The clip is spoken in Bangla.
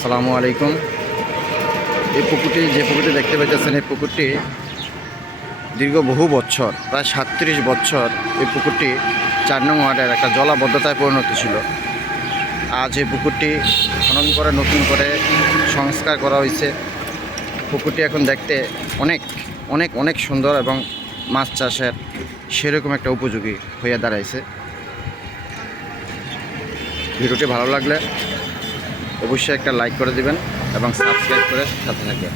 আসসালামু আলাইকুম। এই পুকুরটি যে পুকুরটি দেখতে পাচ্ছেন, এই পুকুরটি দীর্ঘ বহু বছর, প্রায় 37 বছর এই পুকুরটি 4 নং ওয়ার্ডের একটা জলাবদ্ধতায় পরিণত ছিল। আজ এই পুকুরটি খনন করে নতুন করে সংস্কার করা হয়েছে। পুকুরটি এখন দেখতে অনেক অনেক অনেক সুন্দর এবং মাছ চাষের সেরকম একটা উপযোগী হয়ে দাঁড়াইছে। ভিডিওটি ভালো লাগলে অবশ্যই একটা লাইক করে দিবেন এবং সাবস্ক্রাইব করে সাথে থাকবেন।